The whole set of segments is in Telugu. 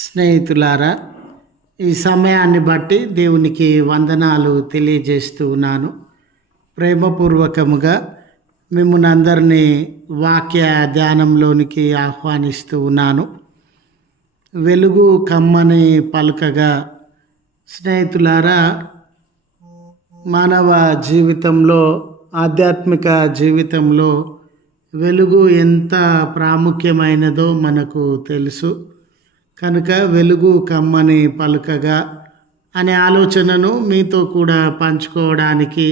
స్నేహితులారా, ఈ సమయాన్ని బట్టి దేవునికి వందనాలు తెలియజేస్తూ ఉన్నాను. ప్రేమపూర్వకముగా మిమ్మల్ని అందరినీ వాక్య ధ్యానంలోనికి ఆహ్వానిస్తూ ఉన్నాను. వెలుగు కమ్మని పలుకగా. స్నేహితులారా, మానవ జీవితంలో, ఆధ్యాత్మిక జీవితంలో వెలుగు ఎంత ప్రాముఖ్యమైనదో మనకు తెలుసు. కనుక వెలుగు కమ్మని పలుకగా అనే ఆలోచనను మీతో కూడా పంచుకోవడానికి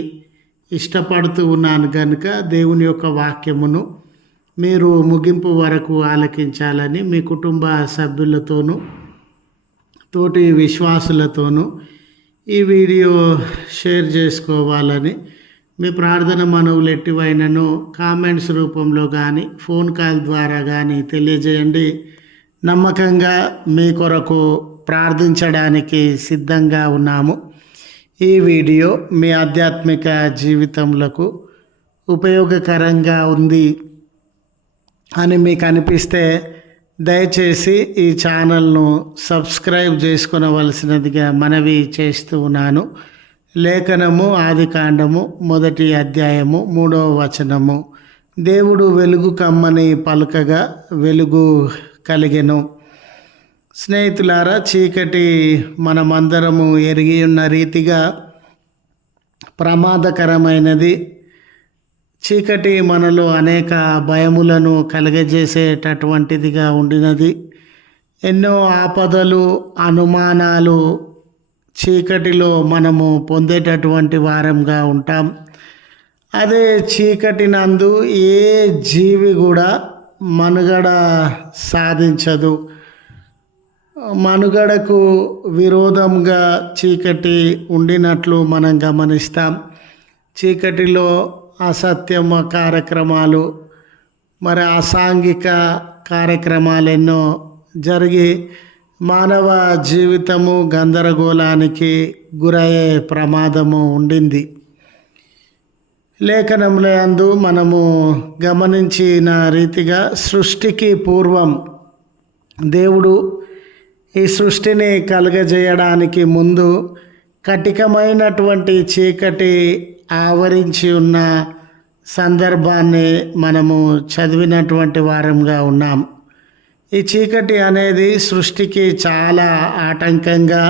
ఇష్టపడుతూ ఉన్నాను. కనుక దేవుని యొక్క వాక్యమును మీరు ముగింపు వరకు ఆలకించాలని మీ కుటుంబ సభ్యులతోనూ తోటి విశ్వాసులతోనూ ఈ వీడియో షేర్ చేసుకోవాలని, మీ ప్రార్థన మనవులు ఎట్టివైనను కామెంట్స్ రూపంలో కానీ ఫోన్ కాల్ ద్వారా కానీ తెలియజేయండి. నమ్మకంగా మీ కొరకు ప్రార్థించడానికి సిద్ధంగా ఉన్నాము. ఈ వీడియో మీ ఆధ్యాత్మిక జీవితంలో ఉపయోగకరంగా ఉంది అని మీకు అనిపిస్తే దయచేసి ఈ ఛానల్ను సబ్స్క్రైబ్ చేసుకొనవలసినదిగా మనవి చేస్తూ ఉన్నాను. లేఖనము ఆదికాండము 1వ అధ్యాయము 3వ వచనము. దేవుడు వెలుగు కమ్మని పలుకగా వెలుగు కలిగెను. స్నేహితులారా, చీకటి మనమందరము ఎరిగి ఉన్న రీతిగా ప్రమాదకరమైనది. చీకటి మనలో అనేక భయములను కలగజేసేటటువంటిదిగా ఉండినది. ఎన్నో ఆపదలు, అనుమానాలు చీకటిలో మనము పొందేటటువంటి వారంగా ఉంటాం. అదే చీకటి నందు ఏ జీవి కూడా మనుగడ సాధించదు. మనుగడకు విరోధంగా చీకటి ఉండినట్లు మనం గమనిస్తాం. చీకటిలో అసత్యమ కార్యక్రమాలు, మరి అసాంఘిక కార్యక్రమాలు ఎన్నో జరిగి మానవ జీవితము గందరగోళానికి గురయ్యే ప్రమాదము ఉండింది. లేఖనముల యందు మనము గమనించిన రీతిగా సృష్టికి పూర్వం దేవుడు ఈ సృష్టిని కలుగజేయడానికి ముందు కటికమైనటువంటి చీకటి ఆవరించి ఉన్న సందర్భాన్ని మనము చదివినటువంటి వారంగా ఉన్నాం. ఈ చీకటి అనేది సృష్టికి చాలా ఆటంకంగా,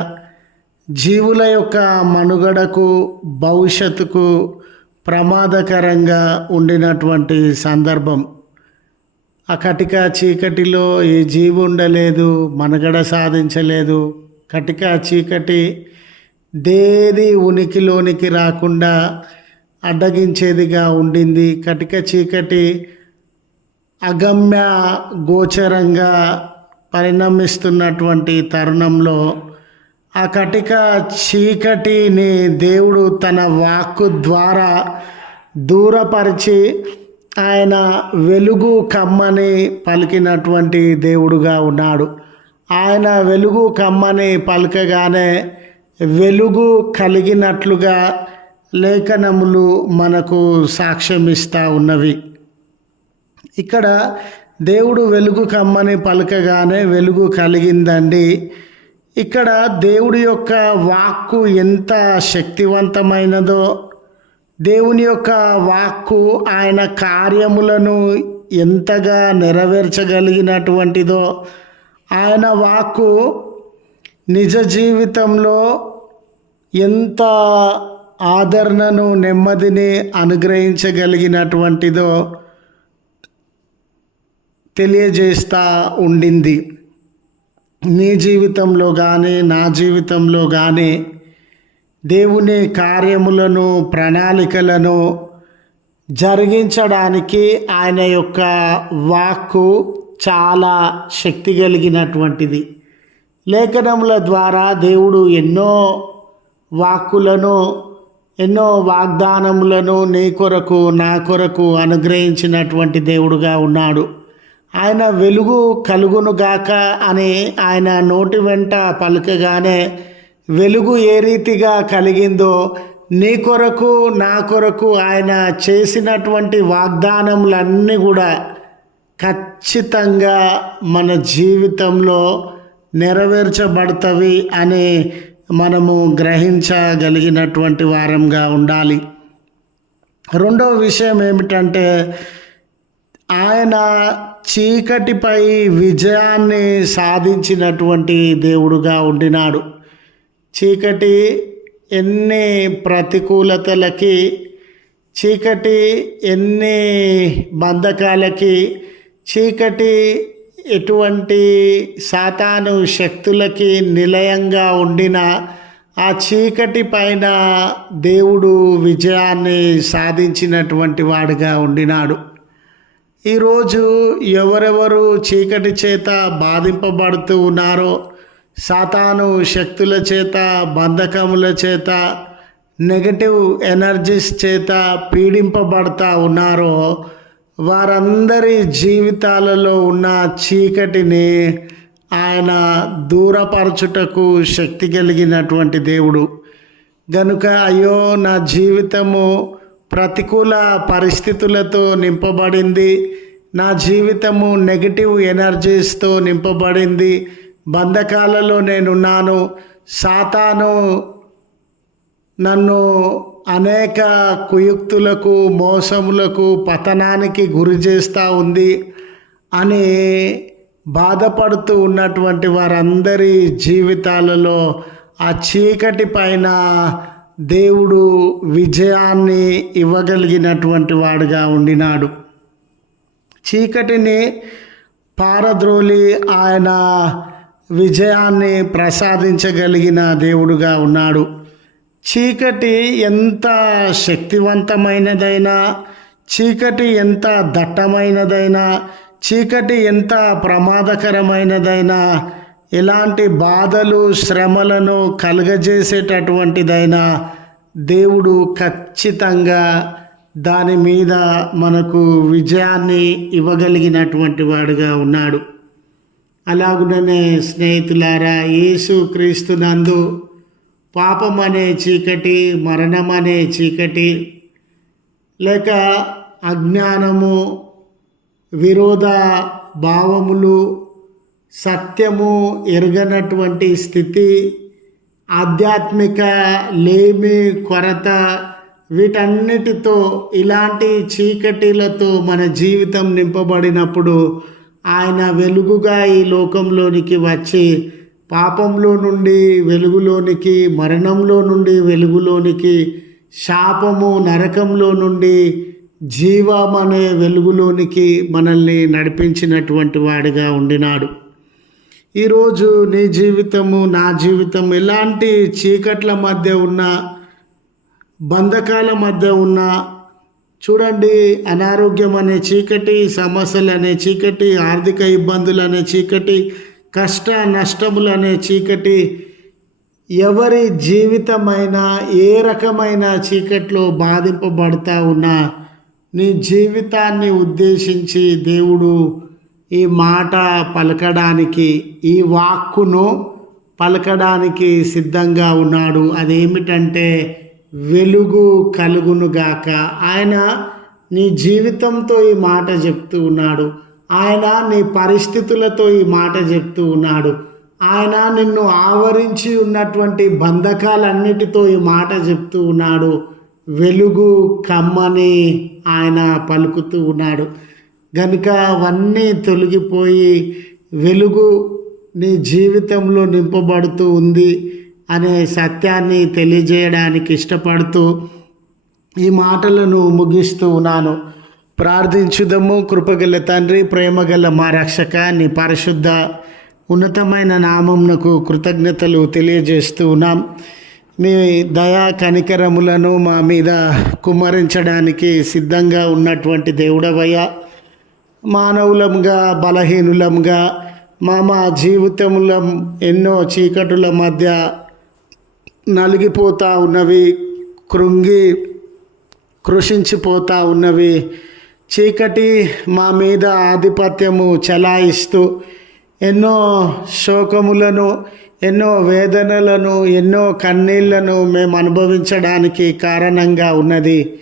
జీవుల యొక్క మనుగడకు, భవిష్యత్తుకు ప్రమాదకరంగా ఉండినటువంటి సందర్భం. ఆ కటిక చీకటిలో ఏ జీవి ఉండలేదు, మనుగడ సాధించలేదు. కటిక చీకటి దేది ఉనికిలోనికి రాకుండా అడ్డగించేదిగా ఉండింది. కటిక చీకటి అగమ్య గోచరంగా పరిణమిస్తున్నటువంటి తరుణంలో ఆ కటిక చీకటిని దేవుడు తన వాక్కు ద్వారా దూరపరిచి ఆయన వెలుగు కమ్మని పలికినటువంటి దేవుడుగా ఉన్నాడు. ఆయన వెలుగు కమ్మని పలకగానే వెలుగు కలిగినట్లుగా లేఖనములు మనకు సాక్ష్యమిస్తూ ఉన్నవి. ఇక్కడ దేవుడు వెలుగు కమ్మని పలకగానే వెలుగు కలిగిందండి. ఇక్కడ దేవుడి యొక్క వాక్కు ఎంత శక్తివంతమైనదో, దేవుని యొక్క వాక్కు ఆయన కార్యములను ఎంతగా నెరవేర్చగలిగినటువంటిదో, ఆయన వాక్కు నిజ జీవితంలో ఎంత ఆదరణను, నెమ్మదిని అనుగ్రహించగలిగినటువంటిదో తెలియజేస్తూ ఉండింది. నీ జీవితంలో కానీ నా జీవితంలో కానీ దేవుని కార్యములను, ప్రణాళికలను జరిగించడానికి ఆయన యొక్క వాక్కు చాలా శక్తి కలిగినటువంటిది. లేఖనముల ద్వారా దేవుడు ఎన్నో వాక్కులను, ఎన్నో వాగ్దానములను నీ కొరకు, నా కొరకు అనుగ్రహించినటువంటి దేవుడుగా ఉన్నాడు. ఆయన వెలుగు కలుగునుగాక అని ఆయన నోటి వెంట పలకగానే వెలుగు ఏ రీతిగా కలిగిందో నీ కొరకు, నా కొరకు ఆయన చేసినటువంటి వాగ్దానములన్నీ కూడా ఖచ్చితంగా మన జీవితంలో నెరవేర్చబడతవి అని మనము గ్రహించగలిగినటువంటి వారంగా ఉండాలి. రెండవ విషయం ఏమిటంటే, ఆయన చీకటిపై విజయాన్ని సాధించినటువంటి దేవుడుగా ఉండినాడు. చీకటి ఎన్ని ప్రతికూలతలకి, చీకటి ఎన్ని బంధకాలకి, చీకటి ఎటువంటి సాతాను శక్తులకి నిలయంగా ఉండిన ఆ చీకటి పైన దేవుడు విజయాన్ని సాధించినటువంటి వాడుగా ఉండినాడు. ఈరోజు ఎవరెవరు చీకటి చేత బాధింపబడుతూ ఉన్నారో, సాతాను శక్తుల చేత, బంధకముల చేత, నెగటివ్ ఎనర్జీస్ చేత పీడింపబడతా ఉన్నారో, వారందరి జీవితాలలో ఉన్న చీకటిని ఆయన దూరపరచుటకు శక్తి కలిగినటువంటి దేవుడు. గనుక అయ్యో, నా జీవితము ప్రతికూల పరిస్థితులతో నింపబడింది, నా జీవితము నెగటివ్ ఎనర్జీస్తో నింపబడింది, బంధకాలలో నేనున్నాను, సాతాను నన్ను అనేక కుయుక్తులకు, మోసములకు, పతనానికి గురి చేస్తూ ఉంది అని బాధపడుతూ ఉన్నటువంటి వారందరి జీవితాలలో ఆ చీకటి పైన దేవుడు విజయాన్ని ఇవ్వగలిగినటువంటి వాడుగా ఉండినాడు. చీకటిని పారద్రోలి ఆయన విజయాన్ని ప్రసాదించగలిగిన దేవుడుగా ఉన్నాడు. చీకటి ఎంత శక్తివంతమైనదైనా, చీకటి ఎంత దట్టమైనదైనా, చీకటి ఎంత ప్రమాదకరమైనదైనా, ఎలాంటి బాధలు శ్రమలను కలుగజేసేటటువంటిదైనా, దేవుడు ఖచ్చితంగా దాని మీద మనకు విజయాన్ని ఇవ్వగలిగినటువంటి వాడుగా ఉన్నాడు. అలాగుననే స్నేహితులారా, యేసు క్రీస్తునందు పాపం అనే చీకటి, మరణం అనే చీకటి, లేక అజ్ఞానము, విరోధ భావములు, సత్యము ఎరగనటువంటి స్థితి, ఆధ్యాత్మిక లేమి, కొరత, వీటన్నిటితో, ఇలాంటి చీకటిలతో మన జీవితం నింపబడినప్పుడు ఆయన వెలుగుగా ఈ లోకంలోనికి వచ్చి పాపంలో నుండి వెలుగులోనికి, మరణంలో నుండి వెలుగులోనికి, శాపము నరకంలో నుండి జీవమనే వెలుగులోనికి మనల్ని నడిపించినటువంటి వాడిగా ఉండినాడు. ఈరోజు నీ జీవితము, నా జీవితం ఎలాంటి చీకట్ల మధ్య ఉన్న, బంధకాల మధ్య ఉన్న, చూడండి, అనారోగ్యం అనే చీకటి, సమస్యలు అనే చీకటి, ఆర్థిక ఇబ్బందులు అనే చీకటి, కష్ట నష్టములు అనే చీకటి, ఎవరి జీవితమైనా ఏ రకమైన చీకట్లో బాధింపబడతా ఉన్నా, నీ జీవితాన్ని ఉద్దేశించి దేవుడు ఈ మాట పలకడానికి, ఈ వాక్కును పలకడానికి సిద్ధంగా ఉన్నాడు. అదేమిటంటే, వెలుగు కలుగునుగాక. ఆయన నీ జీవితంతో ఈ మాట చెప్తూ ఉన్నాడు. ఆయన నీ పరిస్థితులతో ఈ మాట చెప్తూ ఉన్నాడు. ఆయన నిన్ను ఆవరించి ఉన్నటువంటి బంధకాలన్నిటితో ఈ మాట చెప్తూ ఉన్నాడు. వెలుగు కమ్మని ఆయన పలుకుతూ ఉన్నాడు. గనుక అవన్నీ తొలగిపోయి వెలుగు నీ జీవితంలో నింపబడుతూ ఉంది అనే సత్యాన్ని తెలియజేయడానికి ఇష్టపడుతూ ఈ మాటలను ముగిస్తూ ఉన్నాను. ప్రార్థించుదము. కృపగల తండ్రి, ప్రేమగల మా రక్షక, నీ పరిశుద్ధ ఉన్నతమైన నామమునకు కృతజ్ఞతలు తెలియజేస్తూ ఉన్నాం. మీ దయా కనికరములను మా మీద కుమ్మరించడానికి సిద్ధంగా ఉన్నటువంటి దేవుడవయ్యా, మానవులంగా, బలహీనులంగా, మా జీవితంలో ఎన్నో చీకటుల మధ్య నలిగిపోతూ ఉన్నవి, కృషించిపోతూ ఉన్నవి. చీకటి మా మీద ఆధిపత్యము చెలాయిస్తూ ఎన్నో శోకములను, ఎన్నో వేదనలను, ఎన్నో కన్నీళ్లను మేము అనుభవించడానికి కారణంగా ఉన్నది.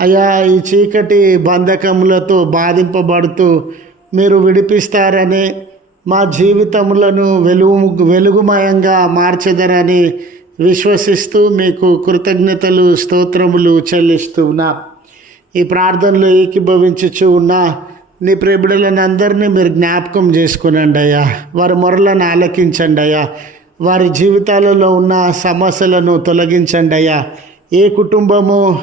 అయ్యా, ఈ చీకటి బంధకములతో బాధింపబడుతూ మీరు విడిపిస్తారని, మా జీవితములను వెలుగుమయంగా మార్చెదరని విశ్వసిస్తూ మీకు కృతజ్ఞతలు స్తోత్రములు చెల్లిస్తున్నా. ఈ ప్రార్థనలో ఏకీభవించుచు ఉన్న నీ ప్రియబిడ్డలను అందరినీ మీరు జ్ఞాపకం చేసుకునండి అయ్యా. వారి మొరలను ఆలకించండి అయ్యా. వారి జీవితాలలో ఉన్న సమస్యలను తొలగించండి అయ్యా. ఏ కుటుంబము,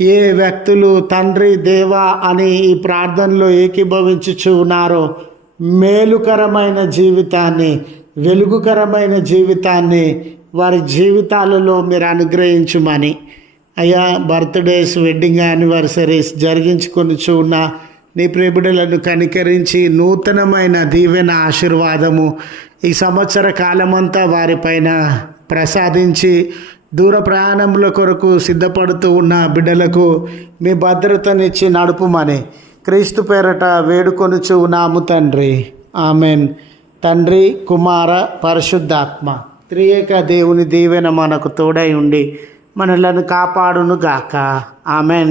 ఏ వ్యక్తులు తండ్రి దేవా అని ఈ ప్రార్థనలో ఏకీభవించుచు ఉన్నారో మేలుకరమైన జీవితాన్ని, వెలుగుకరమైన జీవితాన్ని వారి జీవితాలలో మీరు అనుగ్రహించుమని అయ్యా. బర్త్డేస్, వెడ్డింగ్ యానివర్సరీస్ జరిగించుకొనుచు ఉన్న నీ ప్రియబిడ్డలను కనికరించి నూతనమైన దీవెన ఆశీర్వాదము ఈ సంవత్సర కాలమంతా వారిపైన ప్రసాదించి దూర ప్రయాణముల కొరకు సిద్ధపడుతూ ఉన్న బిడ్డలకు మీ భద్రతనిచ్చి నడుపుమని క్రీస్తు పేరట వేడుకొనుచు ఉన్నాము తండ్రి. ఆమెన్. తండ్రి, కుమార, పరిశుద్ధాత్మ త్రియేక దేవుని దీవెన మనకు తోడై ఉండి మనలను కాపాడును గాక. ఆమెన్.